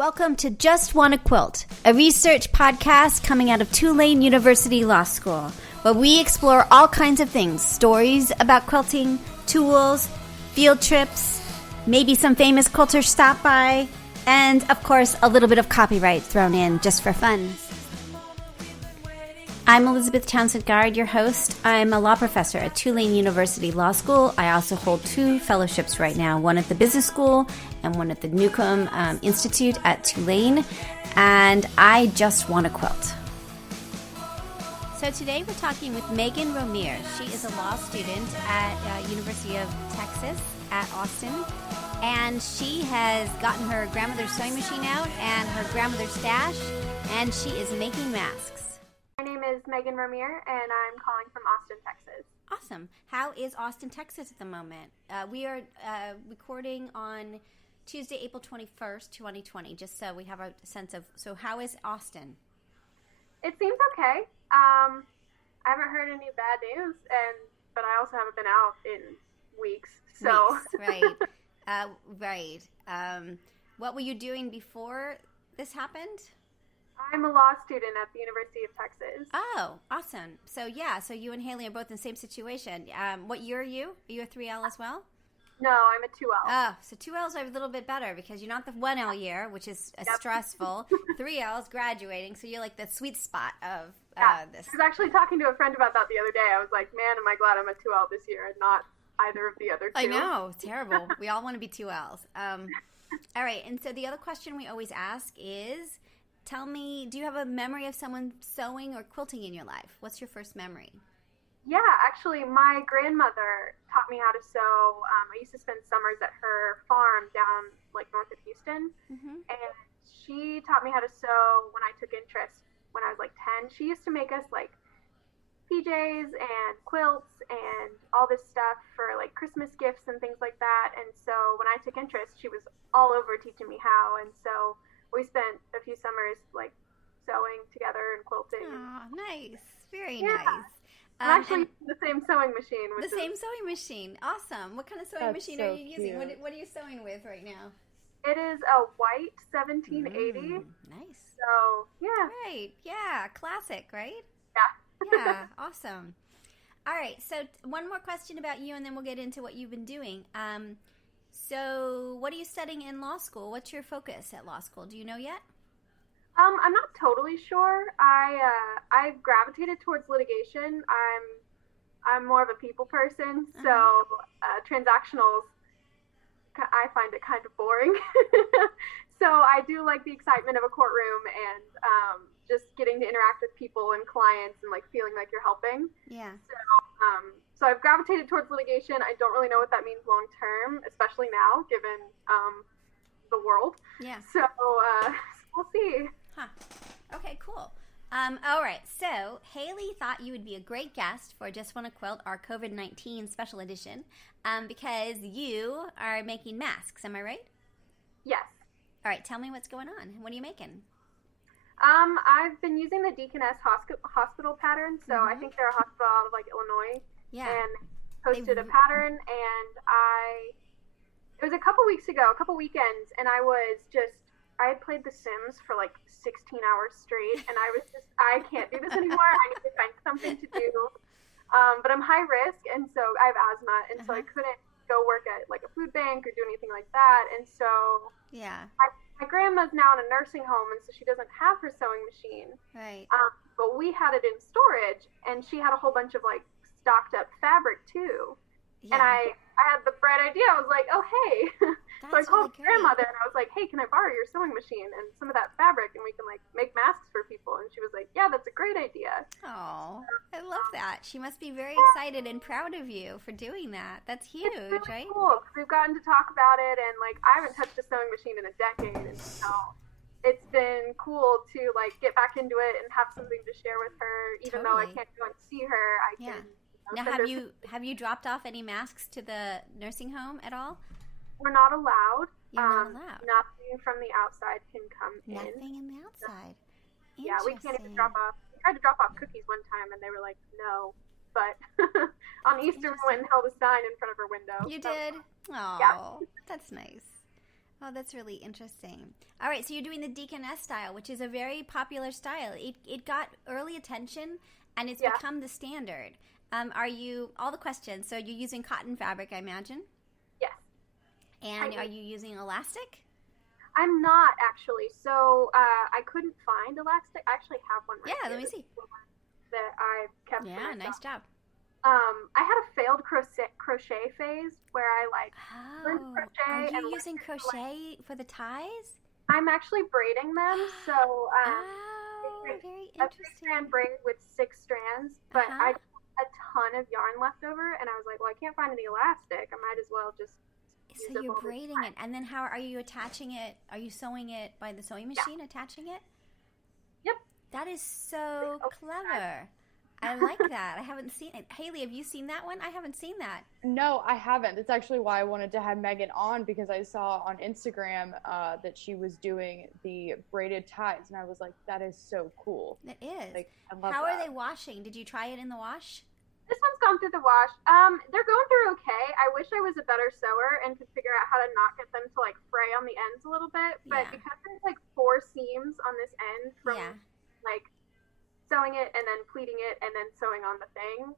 Welcome to JustWannaQuilt, a research podcast coming out of Tulane University Law School, where we explore all kinds of things, stories about quilting, tools, field trips, maybe some famous quilters stop by, and, of course, a little bit of copyright thrown in just for fun. I'm Elizabeth Townsend-Guard, your host. I'm a law professor at Tulane University Law School. I also hold 2 fellowships right now, one at the Business School and one at the Newcomb Institute at Tulane. And I just want to quilt. So today we're talking with Meghan Romere. She is a law student at University of Texas at Austin. And she has gotten her grandmother's sewing machine out and her grandmother's stash, and she is making masks. My name is Meghan Romere, and I'm calling from Austin, Texas. Awesome. How is Austin, Texas at the moment? We are recording on Tuesday, April 21st, 2020, just so we have a sense of, so how is Austin? It seems okay. I haven't heard any bad news, but I also haven't been out in weeks. So Right. Right. What were you doing before this happened? I'm a law student at the University of Texas. Oh, awesome. So you and Haley are both in the same situation. What year are you? Are you a 3L as well? No, I'm a 2L. Oh, so 2Ls are a little bit better because you're not the 1L year, which is stressful. 3Ls graduating, so you're like the sweet spot of this. I was actually talking to a friend about that the other day. I was like, man, am I glad I'm a 2L this year and not either of the other 2. I know, terrible. We all want to be 2Ls. All right, and so the other question we always ask is, tell me, do you have a memory of someone sewing or quilting in your life? What's your first memory? Yeah, actually, my grandmother taught me how to sew. I used to spend summers at her farm down north of Houston, and she taught me how to sew when I took interest when I was 10. She used to make us PJs and quilts and all this stuff for Christmas gifts and things like that. And so when I took interest, she was all over teaching me how, and so we spent a few summers sewing together and quilting. Oh, nice. Very nice. Actually, the same sewing machine. Same sewing machine. Awesome. What kind of sewing machine are you using? What are you sewing with right now? It is a white 1780. Nice. So, yeah. Right. Yeah. Classic, right? Yeah. Yeah. Awesome. All right. So one more question about you, and then we'll get into what you've been doing. So what are you studying in law school? What's your focus at law school? Do you know yet? I'm not totally sure. I gravitated towards litigation. I'm more of a people person, so transactionals, I find it kind of boring. So I do like the excitement of a courtroom and just getting to interact with people and clients and feeling like you're helping. Yeah. So I've gravitated towards litigation. I don't really know what that means long term, especially now given the world. Yeah. So we'll see. Huh. Okay, cool. All right. So Haley thought you would be a great guest for Just Wanna Quilt, our COVID-19 special edition, because you are making masks. Am I right? Yes. All right. Tell me what's going on. What are you making? I've been using the Deaconess hospital pattern. So I think they're a hospital out of Illinois. Yeah. And posted a pattern, and it was a couple weekends, and I had played The Sims for 16 hours straight, and I can't do this anymore. I need to find something to do. But I'm high risk, and so I have asthma, and so I couldn't go work at a food bank or do anything like that. And so my grandma's now in a nursing home, and so she doesn't have her sewing machine. Right. But we had it in storage, and she had a whole bunch of stocked up fabric too. Yeah. And I had the bright idea. I was like, oh, hey. So I called grandmother and I was like, hey, can I borrow your sewing machine and some of that fabric, and we can make masks for people? And she was like, yeah, that's a great idea. Oh, I love that. She must be very excited and proud of you for doing that. That's huge, it's really right? Cool. We've gotten to talk about it, and I haven't touched a sewing machine in a decade, and so it's been cool to get back into it and have something to share with her. Even though I can't go and see her, I can. Now, have you dropped off any masks to the nursing home at all? We're not allowed. You're not allowed. Nothing from the outside can come in. Nothing in the outside. Yeah, we can't even drop off. We tried to drop off cookies one time, and they were like, no. But on Easter, we went and held a sign in front of her window. You did? Oh, yeah. That's nice. Oh, that's really interesting. All right, so you're doing the deaconess style, which is a very popular style. It got early attention, and it's become the standard. All the questions, so you're using cotton fabric, I imagine? Yes. And are you using elastic? I'm not, actually. So I couldn't find elastic. I actually have one right here. Let me see. That I've kept for myself. Nice job. I had a failed crochet phase where I learned crochet. Are you using crochet for the ties? I'm actually braiding them, so very a 3-strand braid with 6 strands, but I had a ton of yarn left over, and I was like, well, I can't find any elastic. I might as well just use So you're braiding it, and then how are you attaching it? Are you sewing it by the sewing machine, attaching it? Yep. That is so clever. I like that. I haven't seen it. Haley, have you seen that one? I haven't seen that. No, I haven't. It's actually why I wanted to have Meghan on, because I saw on Instagram that she was doing the braided ties, and I was like, that is so cool. It is. Like, I love How that. are they washing? Did you try it in the wash? This one's gone through the wash. They're going through okay. I wish I was a better sewer and could figure out how to not get them to fray on the ends a little bit, but because there's 4 seams on this end from sewing it and then pleating it and then sewing on the thing.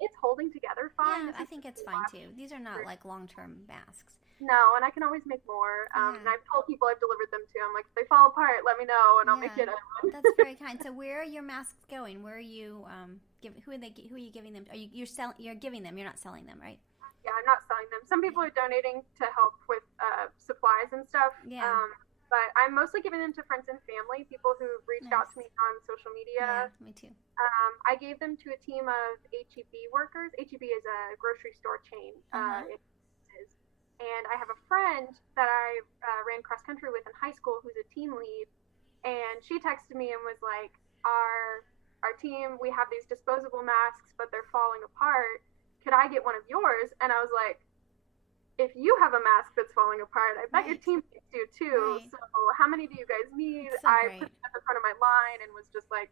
It's holding together fine. Yeah, I think it's fine too. These are not long-term masks. No, and I can always make more. And I've told people I've delivered them to. I'm like, if they fall apart, let me know and I'll make it. That's very kind. So where are your masks going? Where are you who are you giving them to? You're giving them, you're not selling them, right? Yeah, I'm not selling them. Some people are donating to help with supplies and stuff. Yeah. But I'm mostly giving them to friends and family, people who've reached out to me on social media. Yeah, me too. I gave them to a team of H-E-B workers. H-E-B is a grocery store chain. And I have a friend that I ran cross country with in high school who's a team lead. And she texted me and was like, our team, we have these disposable masks, but they're falling apart. Could I get one of yours? And I was like, if you have a mask that's falling apart, I bet your team do too. Right. So how many do you guys need? So I great. put it at the front of my line and was just like,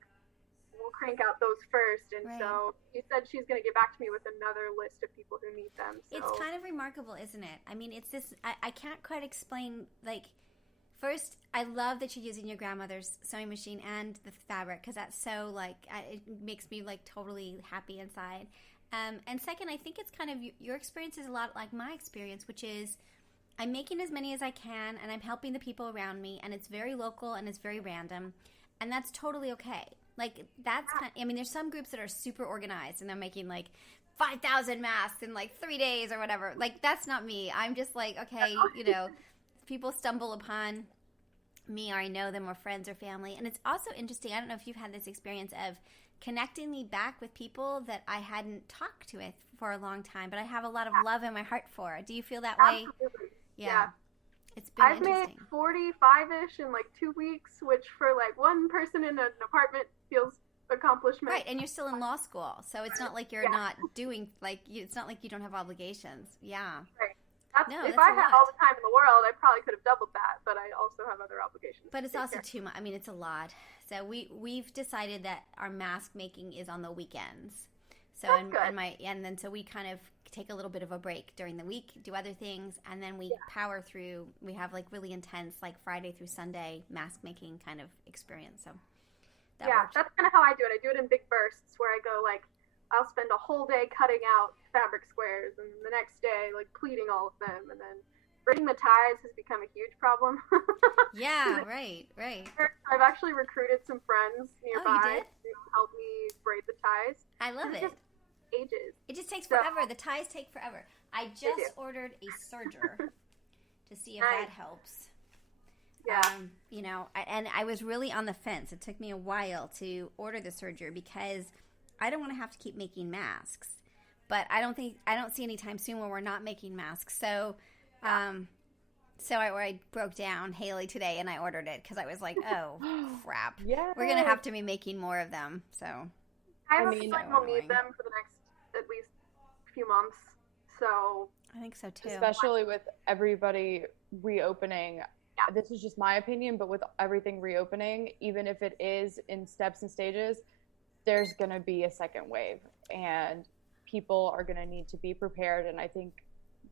we'll crank out those first. And so she said she's going to get back to me with another list of people who need them. So. It's kind of remarkable, isn't it? I mean, it's this, I can't quite explain, first, I love that you're using your grandmother's sewing machine and the fabric, because that's so, it makes me, totally happy inside. And second, I think it's kind of, your experience is a lot like my experience, which is I'm making as many as I can, and I'm helping the people around me, and it's very local, and it's very random, and that's totally okay. That's kind of, I mean, there's some groups that are super organized, and they're making, 5,000 masks in, 3 days or whatever. That's not me. I'm just okay, people stumble upon me, or I know them, or friends or family. And it's also interesting, I don't know if you've had this experience of connecting me back with people that I hadn't talked to with for a long time, but I have a lot of love in my heart for. Do you feel that way? Absolutely. Yeah. It's been I've interesting. made 45-ish in 2 weeks, which for one person in an apartment feels accomplishment. Right, and you're still in law school, so it's not like you're not doing, it's not like you don't have obligations. Yeah. Right. If That's I a had lot. all the time in the world, I probably could have doubled that, but I also have other obligations. But it's also too much. I mean, it's a lot. So we've decided that our mask making is on the weekends. So and then so we kind of take a little bit of a break during the week, do other things, and then we power through. We have really intense Friday through Sunday mask making kind of experience. So that works. That's kind of how I do it. I do it in big bursts where I go I'll spend a whole day cutting out fabric squares, and the next day pleating all of them, and then braiding the ties has become a huge problem. Yeah, right. I've actually recruited some friends nearby did? to help me braid the ties. I love it. Ages. It just takes forever. The ties take forever. I just ordered a serger to see if that helps. Yeah. And I was really on the fence. It took me a while to order the serger because I don't want to have to keep making masks. But I don't see any time soon when we're not making masks. So, I broke down Haley today and I ordered it because I was like, oh crap, we're gonna have to be making more of them. So, I have a feeling we'll need them for the next at least few months. So I think so too. Especially with everybody reopening. This is just my opinion, but with everything reopening, even if it is in steps and stages, there's going to be a second wave, and people are going to need to be prepared. And I think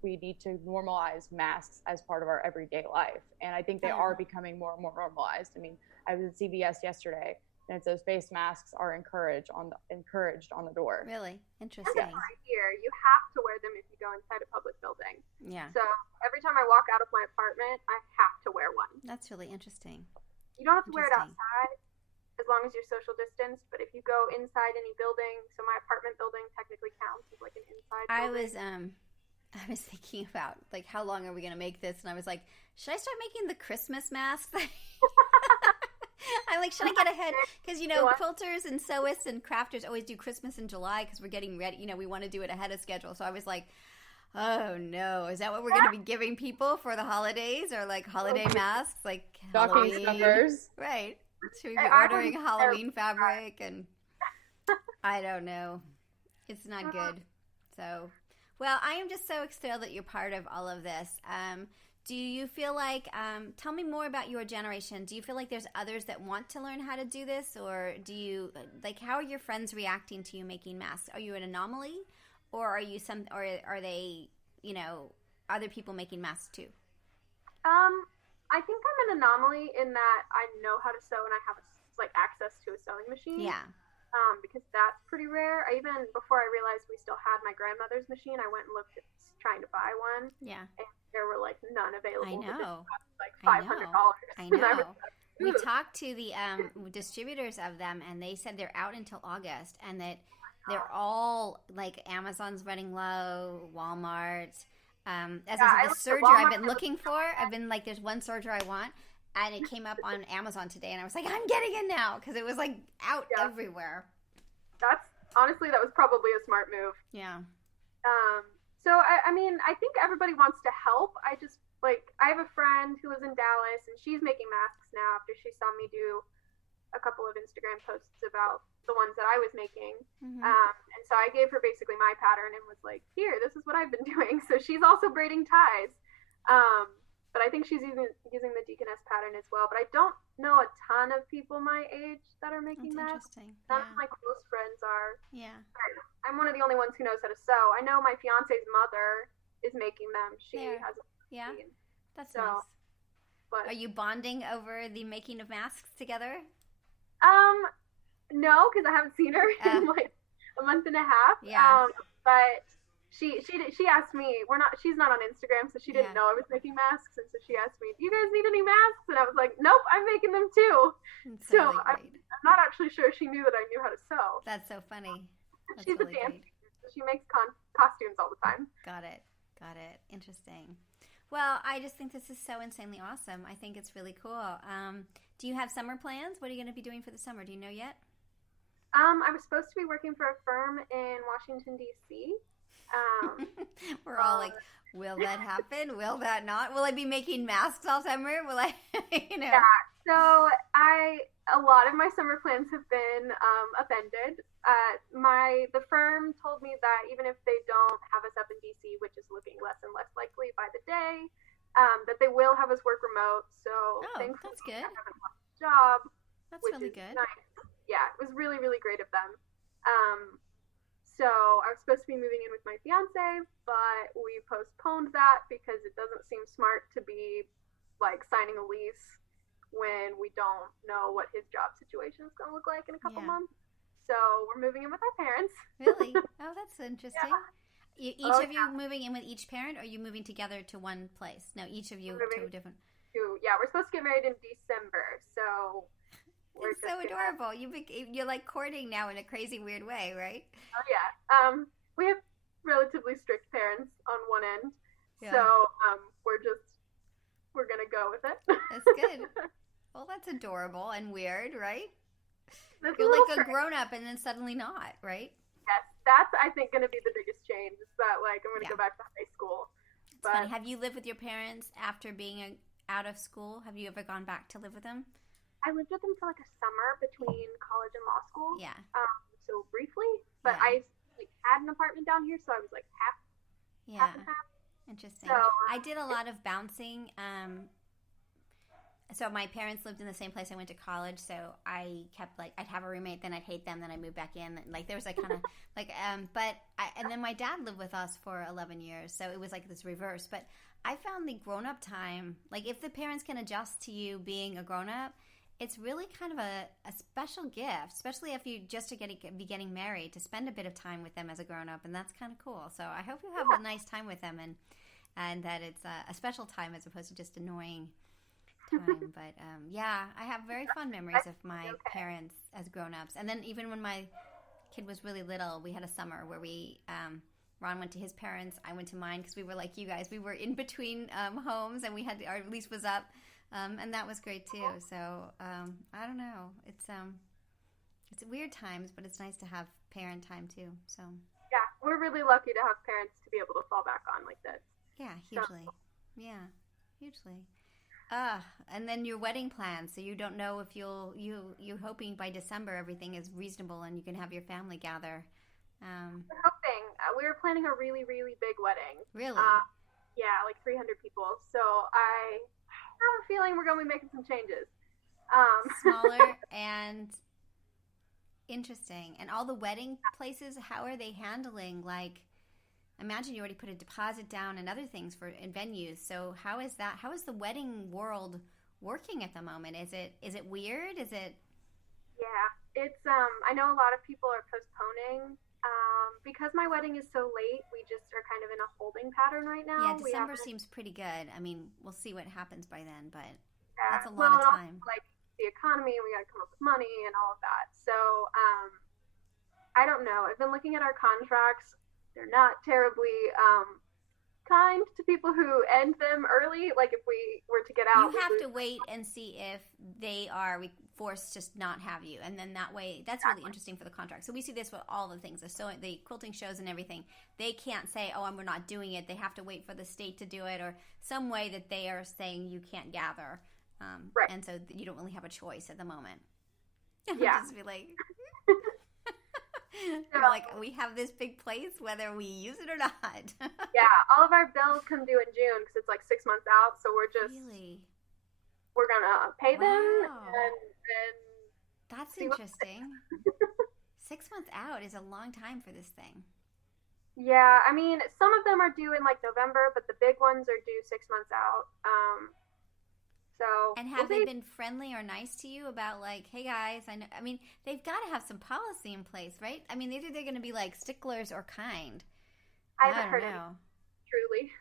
we need to normalize masks as part of our everyday life. And I think they are becoming more and more normalized. I mean, I was at CVS yesterday, and it says face masks are encouraged on the door. Really? Interesting. Right here, you have to wear them if you go inside a public building. Yeah. So every time I walk out of my apartment, I have to wear one. That's really interesting. You don't have to wear it outside as long as you're social distance, but if you go inside any building, so my apartment building technically counts as like an inside building. I was thinking about like how long are we gonna make this, and I was like, should I start making the Christmas masks? I'm like, should I get ahead? Because quilters and sewists and crafters always do Christmas in July because we're getting ready. We want to do it ahead of schedule. So I was like, oh no, is that what we're going to be giving people for the holidays, or like holiday masks, like stocking stuffers? Right. Should we be ordering Halloween fabric? And I don't know. It's not good. So, well, I am just so thrilled that you're part of all of this. Do you feel like, tell me more about your generation. Do you feel like there's others that want to learn how to do this? Or do you, like, how are your friends reacting to you making masks? Are you an anomaly? Or are you or are they, other people making masks too? I think I'm an anomaly in that I know how to sew and I have access to a sewing machine. Yeah. Because that's pretty rare. Before I realized we still had my grandmother's machine, I went and looked at trying to buy one. Yeah. And there were none available. I know. $500. I know. We talked to the distributors of them, and they said they're out until August, and that they're all like Amazon's running low, Walmart. As I said, the serger I've been looking for, I've been like, there's one serger I want, and it came up on Amazon today, and I was like, I'm getting it now because it was like out everywhere. Honestly, that was probably a smart move. Yeah. So I think everybody wants to help. I have a friend who lives in Dallas, and she's making masks now after she saw me do a couple of Instagram posts about the ones that I was making. Mm-hmm. And so I gave her basically my pattern and was like, here, this is what I've been doing. So she's also braiding ties. But I think she's using the Deaconess pattern as well. But I don't know a ton of people my age that are making masks. Interesting. None of my close friends are. Yeah. I'm one of the only ones who knows how to sew. I know my fiance's mother is making them. She has a machine. That's nice. But are you bonding over the making of masks together? No, because I haven't seen her in like a month and a half. Yeah. But she asked me. She's not on Instagram, so she didn't know I was making masks, and so she asked me, "Do you guys need any masks?" And I was like, "Nope, I'm making them too." So I'm not actually sure she knew that I knew how to sew. That's so funny. That's She's really a dancer. So she makes costumes all the time. Got it. Interesting. Well, I just think this is so insanely awesome. I think it's really cool. Do you have summer plans? What are you going to be doing for the summer? Do you know yet? I was supposed to be working for a firm in Washington, D.C. We're all like, will that happen? Will that not? Will I be making masks all summer? Will I, Yeah, so a lot of my summer plans have been upended. The firm told me that even if they don't have us up in DC, which is looking less and less likely by the day, that they will have us work remote. So thankfully, that's good. I haven't lost a job. That's which really is good. Nice. Yeah, it was really, really great of them. So I was supposed to be moving in with my fiance, but we postponed that because it doesn't seem smart to be like signing a lease when we don't know what his job situation is going to look like in a couple months. So we're moving in with our parents. Really? Oh, that's interesting. Each of you moving in with each parent, or are you moving together to one place? No, each of you to a different. Yeah, we're supposed to get married in December, so. It's so adorable. You're like courting now in a crazy weird way, right? Oh yeah. We have relatively strict parents on one end, so we're gonna go with it. That's good. Well, that's adorable and weird, right? You're like a grown up, and then suddenly not, right? Yes, that's I think gonna be the biggest change. Is that like I'm gonna go back to high school. It's funny. Have you lived with your parents after being out of school? Have you ever gone back to live with them? I lived with them for like a summer between college and law school. Yeah. So briefly, but I had an apartment down here, so I was like half and half. Interesting. So, I did a lot of bouncing so my parents lived in the same place I went to college, so I kept like, I'd have a roommate, then I'd hate them, then I'd move back in. Like there was like kind of like, and then my dad lived with us for 11 years. So it was like this reverse. But I found the grown-up time, like if the parents can adjust to you being a grown-up, it's really kind of a special gift, especially if you just are be getting married, to spend a bit of time with them as a grown-up, and that's kind of cool. So I hope you have a nice time with them, and that it's a special time as opposed to just annoying time. But yeah, I have very fond memories of my parents as grown-ups. And then even when my kid was really little, we had a summer where we Ron went to his parents, I went to mine, because we were like you guys, we were in between homes, and we had our lease was up. And that was great too. So I don't know. It's weird times, but it's nice to have parent time too. So yeah, we're really lucky to have parents to be able to fall back on like this. Yeah, hugely. So. Yeah, hugely. And then your wedding plans. So you don't know if you're hoping by December everything is reasonable and you can have your family gather. We're hoping. We were planning a really, really big wedding. Really? Yeah, like 300 people. So I have a feeling we're going to be making some changes. Smaller and interesting. And all the wedding places, how are they handling? Like, imagine you already put a deposit down and other things in venues. So how is that? How is the wedding world working at the moment? Is it weird? Is it? Yeah, it's. I know a lot of people are postponing. Because my wedding is so late, we just are kind of in a holding pattern right now. Yeah, December seems pretty good. I mean, we'll see what happens by then, but yeah, that's a lot of time. Also, like the economy, we got to come up with money and all of that. So I don't know. I've been looking at our contracts. They're not terribly kind to people who end them early. Like if we were to get out, you have to wait and see if they are forced to not have you, and then that way, that's really interesting for the contract. So we see this with all the things, the quilting shows and everything. They can't say, "Oh, we're not doing it." They have to wait for the state to do it, or some way that they are saying you can't gather, right. And so you don't really have a choice at the moment. Yeah, just be like. We're like, we have this big place, whether we use it or not. Yeah, all of our bills come due in June because it's like 6 months out. So we're just we're gonna pay them, and that's interesting. 6 months out is a long time for this thing. Yeah, I mean, some of them are due in like November, but the big ones are due 6 months out. And have they been friendly or nice to you about like, hey guys, I mean, they've got to have some policy in place, right? I mean, either they're going to be like sticklers or kind. I haven't heard it, truly.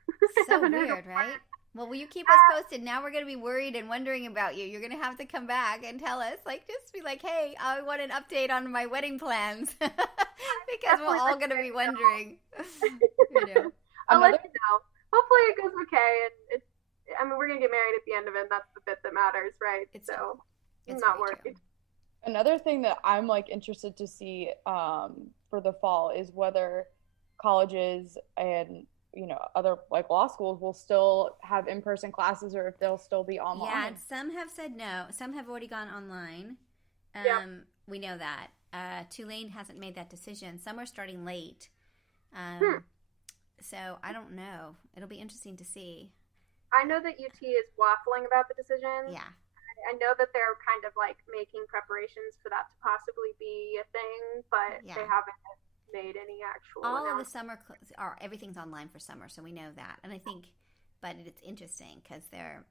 So weird, right? Well, will you keep us posted? Now we're going to be worried and wondering about you. You're going to have to come back and tell us, like, just be like, hey, I want an update on my wedding plans. Because we're all going to be wondering. I'll let you know. Hopefully it goes okay, and we're going to get married at the end of it, and that's the bit that matters, right? It's not worried. True. Another thing that I'm, like, interested to see for the fall is whether colleges and, other, like, law schools will still have in-person classes or if they'll still be online. Yeah, and some have said no. Some have already gone online. We know that. Tulane hasn't made that decision. Some are starting late. So I don't know. It'll be interesting to see. I know that UT is waffling about the decision. Yeah. I know that they're kind of like making preparations for that to possibly be a thing, but they haven't made any actual all of the summer everything's online for summer, so we know that. And I think, but it's interesting because they're,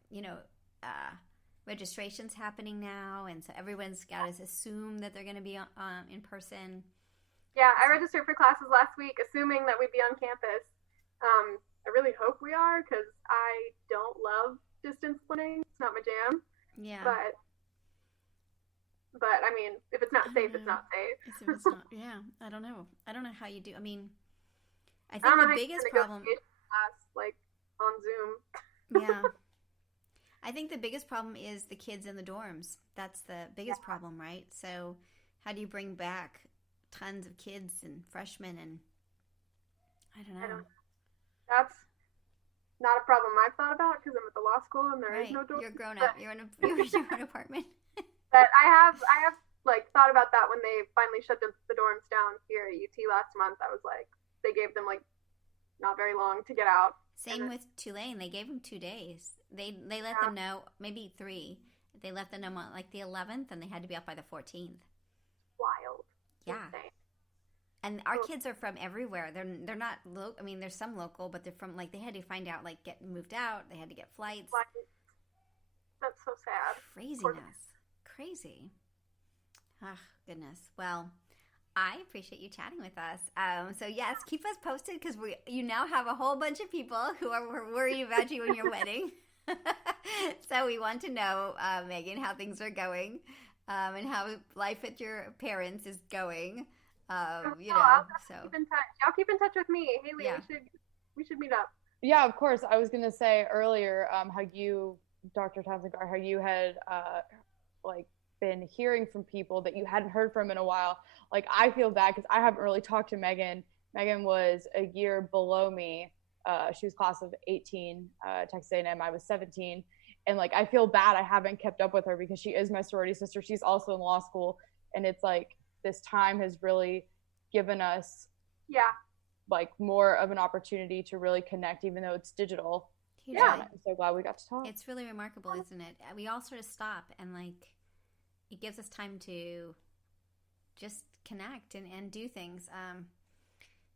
registration's happening now, and so everyone's got to assume that they're going to be in person. Yeah, I registered for classes last week, assuming that we'd be on campus. I really hope we are, because I don't love distance learning. It's not my jam. Yeah. But I mean, if it's not safe, it's not safe. If it's not, yeah, I don't know. I don't know how you do. I mean, I think the biggest problem, class, like on Zoom. Yeah. I think the biggest problem is the kids in the dorms. That's the biggest problem, right? So how do you bring back tons of kids and freshmen, and I don't know. That's not a problem I've thought about because I'm at the law school and there is no dorm. You're grown up. You're in your own apartment. But I have like thought about that when they finally shut the dorms down here at UT last month. I was like, they gave them like not very long to get out. Same with Tulane. They gave them 2 days. They let them know, maybe 3. They left them on like the 11th, and they had to be up by the 14th. Wild. Yeah. Insane. And our kids are from everywhere. They're not local. I mean, there's some local, but they're from, like, they had to find out, like, get moved out. They had to get flights. That's so sad. Craziness. Crazy. Oh, goodness. Well, I appreciate you chatting with us. So, yes, keep us posted, because you now have a whole bunch of people who are worried about you and your wedding. So we want to know, Meghan, how things are going, and how life at your parents' is going. You know, so keep in touch. Y'all keep in touch with me, Haley. Yeah. We should meet up. Yeah, of course. I was gonna say earlier, how you, Dr. Townsend, how you had like been hearing from people that you hadn't heard from in a while. Like, I feel bad because I haven't really talked to Meghan. Meghan was a year below me. She was class of 18, Texas A&M. I was 17. And like, I feel bad I haven't kept up with her because she is my sorority sister. She's also in law school. And it's like, this time has really given us like more of an opportunity to really connect, even though it's digital. Yeah. I'm so glad we got to talk. It's really remarkable, isn't it? We all sort of stop, and like, it gives us time to just connect and do things.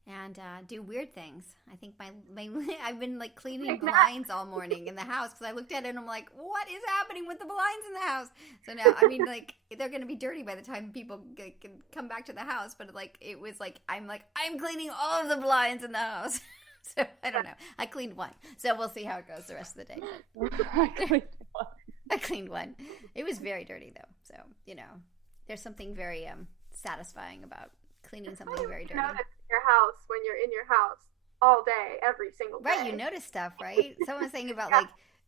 And do weird things. I think I've been like cleaning blinds all morning in the house because I looked at it and I'm like, what is happening with the blinds in the house? So now, I mean, like, they're going to be dirty by the time people can come back to the house. But like, it was like, I'm cleaning all of the blinds in the house. So I don't know. I cleaned one. So we'll see how it goes the rest of the day. I cleaned one. It was very dirty though. So, you know, there's something very satisfying about cleaning something very dirty. Your house when you're in your house all day, every single day. Right, you notice stuff, right? Someone was saying about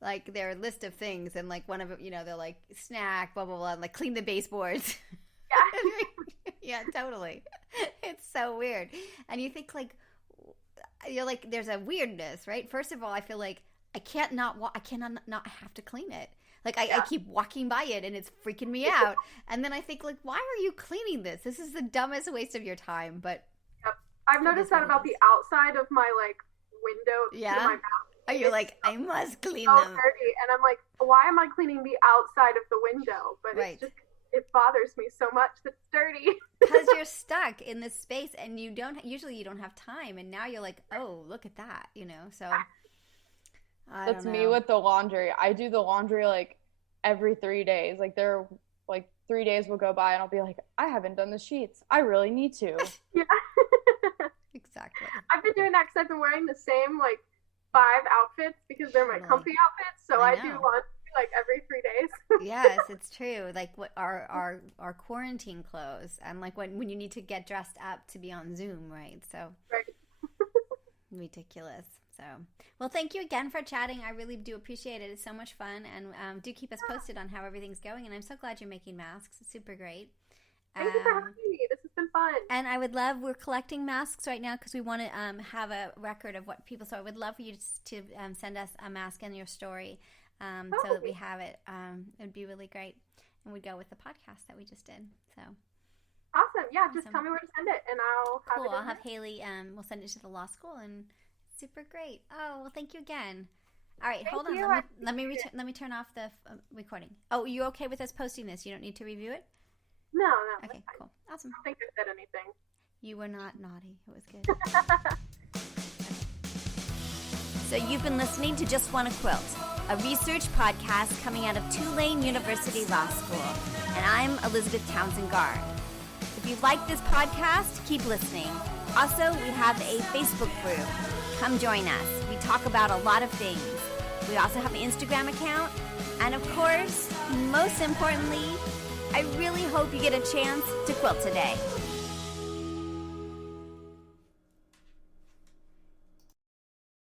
like their list of things, and like one of them, you know, they're like snack, blah blah blah, and like clean the baseboards. Yeah, yeah, totally. It's so weird, and you think like you're like, there's a weirdness, right? First of all, I feel like I cannot not have to clean it. Like, I keep walking by it, and it's freaking me out. And then I think, like, why are you cleaning this? This is the dumbest waste of your time. But I've noticed that about the outside of my, like, window to my bathroom. Are you like, I must clean so them? Dirty. And I'm like, why am I cleaning the outside of the window? But it's just, it bothers me so much that it's dirty. Because you're stuck in this space, and you don't have time. And now you're like, oh, look at that, you know? So that's me with the laundry. I do the laundry like every 3 days. Like, there, like 3 days will go by and I'll be like, I haven't done the sheets. I really need to. Yeah. Exactly. I've been doing that because I've been wearing the same like 5 outfits because they're my comfy outfits. So I do laundry like every 3 days. Yes, it's true. Like what our quarantine clothes, and like when you need to get dressed up to be on Zoom, right? So ridiculous. So, well, thank you again for chatting. I really do appreciate it. It's so much fun, and do keep us posted on how everything's going. And I'm so glad you're making masks. It's super great. Thank you for having me. This has been fun. And we're collecting masks right now because we want to have a record of what people. So I would love for you to send us a mask in your story, so that we have it. It would be really great, and we'd go with the podcast that we just did. So. Awesome. Yeah, just tell me where to send it, and I'll have it. I'll have Haley. We'll send it to the law school, and super great. Oh, well, thank you again. All right, hold on. Let me turn off the recording. Oh, you okay with us posting this? You don't need to review it? No. Okay, cool. Awesome. I don't think I said anything. You were not naughty. It was good. So you've been listening to Just Wanna Quilt, a research podcast coming out of Tulane University Law School. And I'm Elizabeth Townsend Garr. If you like this podcast, keep listening. Also, we have a Facebook group. Come join us. We talk about a lot of things. We also have an Instagram account. And of course, most importantly, I really hope you get a chance to quilt today.